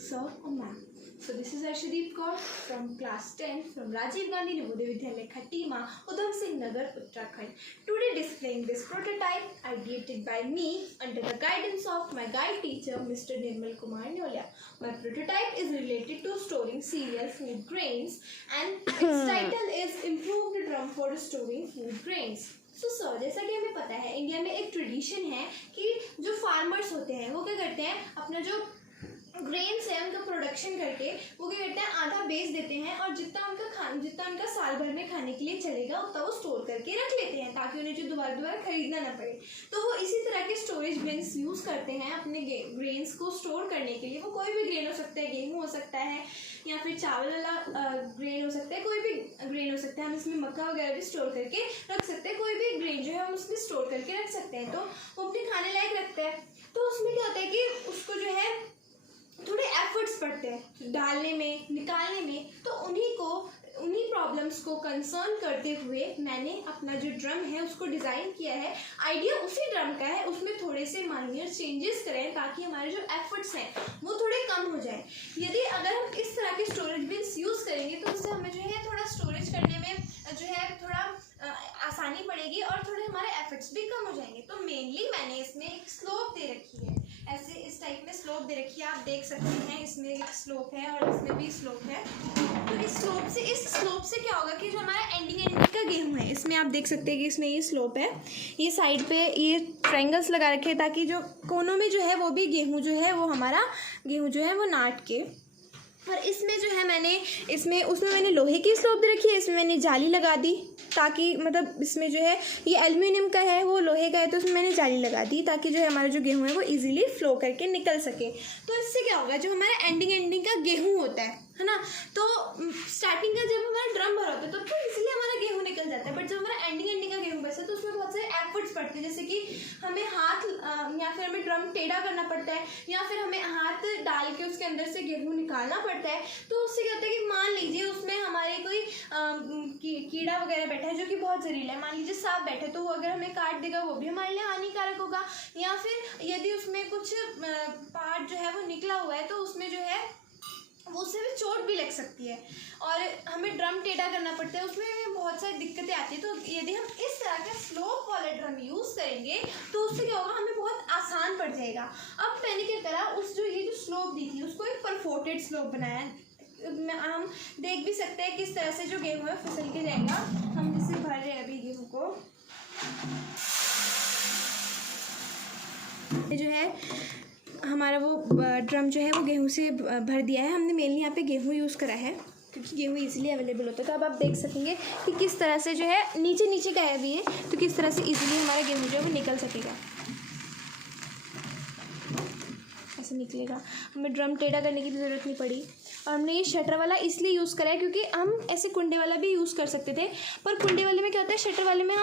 sir or ma'am. So this is Arshdeep Kaur from class 10 from Rajiv Gandhi Navodaya Vidyalaya Khatima, Udham Singh Nagar, Uttarakhand. Today displaying this prototype ideated by me under the guidance of my guide teacher Mr. Nirmal Kumar Nyolia. My prototype is related to storing cereal food grains and its title is Improved Drum for Storing Food Grains. Sir जैसा कि हमें पता है India में एक tradition है कि जो फार्मर्स होते हैं वो क्या करते हैं, अपना जो ग्रेन्स है उनका प्रोडक्शन करके वो क्या करते हैं, आधा बेच देते हैं और जितना उनका साल भर में खाने के लिए चलेगा उतना वो स्टोर करके रख लेते हैं ताकि उन्हें जो दोबारा खरीदना ना पड़े। तो वो इसी तरह के स्टोरेज बिन्स यूज़ करते हैं अपने ग्रेन्स को स्टोर करने के लिए। वो कोई भी ग्रेन हो सकता है, गेहूँ हो सकता है या फिर चावल वाला ग्रेन हो सकता है, कोई भी ग्रेन हो सकता है। हम इसमें मक्का वगैरह भी स्टोर करके रख सकते हैं, कोई भी ग्रेन जो है हम उसमें स्टोर करके रख सकते हैं। तो वो अपने खाने लायक रखते हैं। तो उसमें क्या होता है कि उसको जो है थोड़े एफर्ट्स पड़ते हैं डालने में, निकालने में। तो उन्हीं प्रॉब्लम्स को कंसर्न करते हुए मैंने अपना जो ड्रम है उसको डिज़ाइन किया है। आइडिया उसी ड्रम का है, उसमें थोड़े से माइनर चेंजेस करें ताकि हमारे जो एफर्ट्स हैं वो थोड़े कम हो जाए। यदि अगर हम इस तरह के स्टोरेज बिन्स यूज़ करेंगे तो उससे हमें जो है थोड़ा स्टोरेज करने में जो है थोड़ा आसानी पड़ेगी और थोड़े हमारे एफर्ट्स भी कम हो जाएंगे। तो मेनली मैंने इसमें एक स्लोप दे रखी है, ऐसे इस टाइप में स्लोप दे रखी है, आप देख सकते हैं। इसमें एक स्लोप है और इसमें भी स्लोप है। तो इस स्लोप से क्या होगा कि जो हमारा एंडिंग का गेहूँ है इसमें आप देख सकते हैं कि इसमें ये स्लोप है, ये साइड पे ये ट्रायंगल्स लगा रखे हैं ताकि जो कोनों में जो है वो भी गेहूँ जो है वो हमारा गेहूँ जो है वो नाट के। और इसमें जो है उसमें मैंने लोहे की स्लोप दे रखी है, इसमें मैंने जाली लगा दी ताकि मतलब इसमें जो है ये एल्युमिनियम का है वो लोहे का है, तो उसमें मैंने जाली लगा दी ताकि जो है हमारा जो गेहूँ है वो इजीली फ्लो करके निकल सके। तो इससे क्या होगा, जो हमारा एंडिंग का गेहूँ होता है ना, तो स्टार्टिंग का जब हमारा ड्रम भरा होता है तो इसलिए हमारा गेहूँ निकल जाता है। बट जब हमारा एंडिंग का गेहूँ बचता है तो उसमें बहुत सारे एफर्ट्स पड़ते हैं, जैसे कि हमें हाथ या फिर हमें ड्रम टेढ़ा करना पड़ता है या फिर हमें हाथ डाल के उसके अंदर से गेहूँ निकालना पड़ता है। तो उससे क्या होता है कि मान लीजिए उसमें हमारे कोई कीड़ा वगैरह बैठा है जो कि बहुत जहरीला है, मान लीजिए सांप बैठे, तो वो अगर हमें काट देगा वो भी हमारे लिए हानिकारक होगा। या फिर यदि उसमें कुछ पार्ट जो है वो निकला हुआ है तो उसमें जो है वो उससे भी चोट भी लग सकती है और हमें ड्रम टेढ़ा करना पड़ता है, उसमें भी बहुत सारी दिक्कतें आती है। तो यदि हम इस तरह का स्लोप वाला ड्रम यूज़ करेंगे तो उससे क्या होगा, हमें बहुत आसान पड़ जाएगा। अब मैंने क्या करा, ये जो स्लोप दी थी उसको एक परफोर्टेड स्लोप बनाया। हम देख भी सकते हैं किस तरह से जो गेहूँ है फिसल के जाएगा। हम जिससे भर रहे हैं अभी गेहूँ को, जो है हमारा वो ड्रम जो है वो गेहूँ से भर दिया है। हमने मेनली यहाँ पे गेहूँ यूज़ करा है क्योंकि गेहूँ इजीली अवेलेबल होता है। तो अब आप देख सकेंगे कि किस तरह से जो है नीचे का है अभी ये, तो किस तरह से इजीली हमारा गेहूँ जो है वो निकल सकेगा, ऐसे निकलेगा। हमें ड्रम टेढ़ा करने की भी ज़रूरत नहीं पड़ी। और हमने ये शटर वाला इसलिए यूज़ करा है क्योंकि हम ऐसे कुंडे वाला भी यूज़ कर सकते थे, पर कुंडे वाले में क्या होता है, शटर वाले में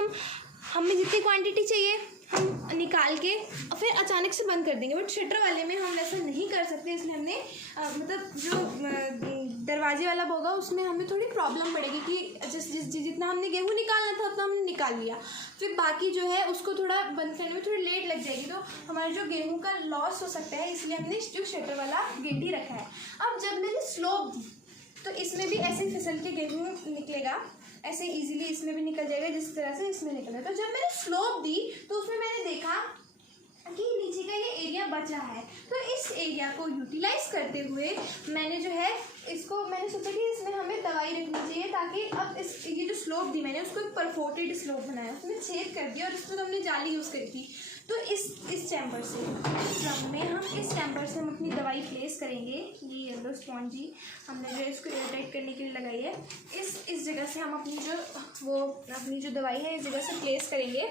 हमें जितनी क्वांटिटी चाहिए हम निकाल के और फिर अचानक से बंद कर देंगे। बट शटर वाले में हम ऐसा नहीं कर सकते, इसलिए हमने मतलब जो दरवाजे वाला होगा उसमें हमें थोड़ी प्रॉब्लम पड़ेगी कि जितना हमने गेहूँ निकालना था उतना हमने निकाल लिया, फिर बाकी जो है उसको थोड़ा बंद करने में थोड़ी लेट लग जाएगी, तो हमारे जो गेहूँ का लॉस हो सकता है। इसलिए हमने जो शटर वाला गेट ही रखा है। अब जब मैंने स्लोप दी तो इसमें भी ऐसे फिसल के गेहूँ निकलेगा, ऐसे इजीली इसमें भी निकल जाएगा जिस तरह से इसमें निकला। तो जब मैंने स्लोप दी तो उसमें मैंने देखा कि नीचे का ये एरिया बचा है, तो इस एरिया को यूटिलाइज करते हुए मैंने जो है मैंने सोचा कि इसमें हमें दवाई रखनी चाहिए ताकि अब ये जो स्लोप दी मैंने उसको एक परफोर्टेड स्लोप बनाया, उसमें छेद कर दिया और इसमें हमने जाली यूज़ करी थी। तो इस चैम्बर से ड्रम में हम इस चैम्बर से हम अपनी दवाई प्लेस करेंगे। ये येलो स्पॉन्जी हमने जो इसको एयरटाइट करने के लिए लगाई है, इस जगह से हम अपनी जो दवाई है इस जगह से प्लेस करेंगे।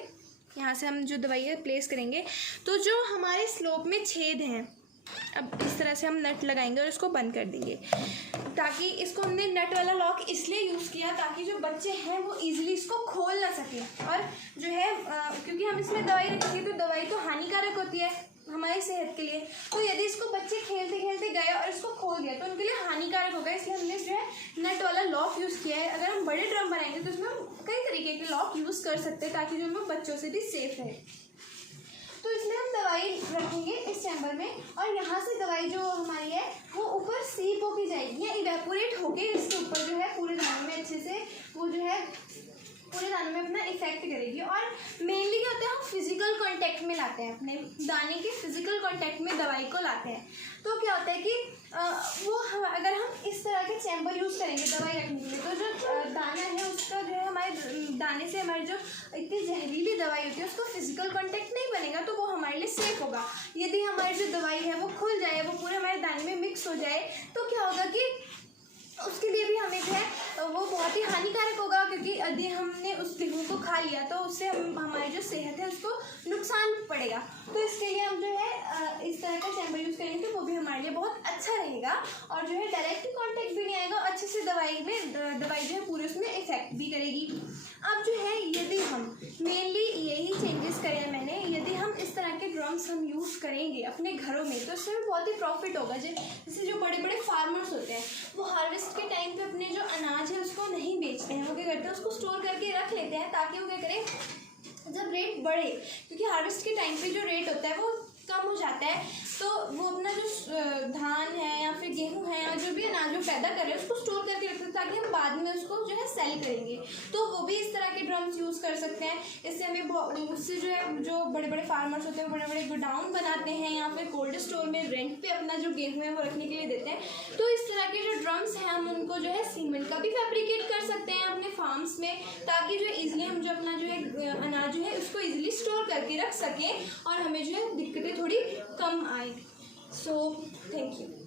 यहाँ से हम जो दवाई है प्लेस करेंगे तो जो हमारे स्लोप में छेद हैं, अब इस तरह से हम नट लगाएंगे और इसको बंद कर देंगे। ताकि इसको हमने नट वाला लॉक इसलिए यूज़ किया ताकि जो बच्चे हैं वो इजीली इसको खोल ना सकें। और जो है क्योंकि हम इसमें दवाई रखेंगे तो दवाई तो हानिकारक होती है हमारी सेहत के लिए, तो यदि इसको बच्चे खेलते खेलते गए और इसको खोल गया तो उनके लिए हानिकारक होगा। इसलिए हमने जो है नट वाला लॉक यूज़ किया है। अगर हम बड़े ड्रम बनाएंगे तो उसमें हम कई तरीके के लॉक यूज़ कर सकते हैं ताकि जो हम बच्चों से भी सेफ रहे। तो इसमें हम दवाई रखेंगे इस चैम्बर में और यहाँ से दवाई जो हमारी है वो होके इसके ऊपर जो है पूरे दानों में अच्छे से वो जो है पूरे दानों में अपना इफेक्ट करेगी। और मेनली क्या होता है, हम फिजिकल कांटेक्ट में लाते हैं, अपने दाने के फिजिकल कांटेक्ट में दवाई को लाते हैं। तो क्या होता है कि अगर हम इस तरह के चैम्बर यूज़ करेंगे दवाई रखने के लिए, तो जो दाना है उसका जो है हमारे दाने से हमारी जो इतनी जहरीली दवाई होती है उसको फिजिकल कांटेक्ट नहीं बनेगा, तो वो हमारे लिए सेफ होगा। यदि हमारी जो दवाई है वो खुल जाए, वो पूरे हमारे दाने में मिक्स हो जाए, तो क्या होगा कि उसके लिए भी हमें जो है वो बहुत ही हानिकारक होगा, क्योंकि यदि हमने उस गेहूँ को खा लिया तो उससे हमारी जो सेहत है उसको नुकसान पड़ेगा। तो इसके लिए हम जो है इस तरह का चैम्बर यूज़ करेंगे, वो भी हमारे लिए बहुत अच्छा रहेगा और जो है डायरेक्ट कांटेक्ट भी नहीं आएगा, अच्छे से दवाई जो है पूरे उसमें इफेक्ट भी करेगी। अब जो है यदि हम मेनली यही चेंजेस करें मैंने, यदि हम इस तरह के ड्रम्स हम यूज़ करेंगे अपने घरों में तो इससे भी बहुत ही प्रॉफिट होगा। जैसे जो बड़े बड़े फार्मर्स होते हैं वो हार्वेस्ट के टाइम पे अपने जो अनाज है उसको नहीं बेचते हैं, वो क्या करते हैं उसको स्टोर करके रख लेते हैं, ताकि वो क्या करें जब रेट बढ़े, क्योंकि हार्वेस्ट के टाइम पे जो रेट होता है वो कम हो जाता है, तो वो अपना जो धान है या फिर गेहूं है या जो भी अनाज वो पैदा कर रहे हैं उसको स्टोर करके रखते हैं, ताकि हम बाद में उसको जो है सेल करेंगे। तो वो भी इस तरह के ड्रम्स यूज़ कर सकते हैं। इससे हमें उससे जो है जो बड़े बड़े फार्मर्स होते हैं बड़े बड़े गोडाउन बनाते हैं या फिर कोल्ड स्टोर में रेंट पे अपना जो गेहूँ है वो रखने के लिए देते हैं। तो इस तरह के जो ड्रम्स हैं हम उनको जो है सीमेंट का भी फैब्रिकेट कर सकते हैं अपने फार्म्स में, ताकि जो ईजिली हम जो अपना जो है अनाज जो है उसको ईजिली स्टोर करके रख सकें और हमें जो है दिक्कतें थोड़ी कम आए। So thank you.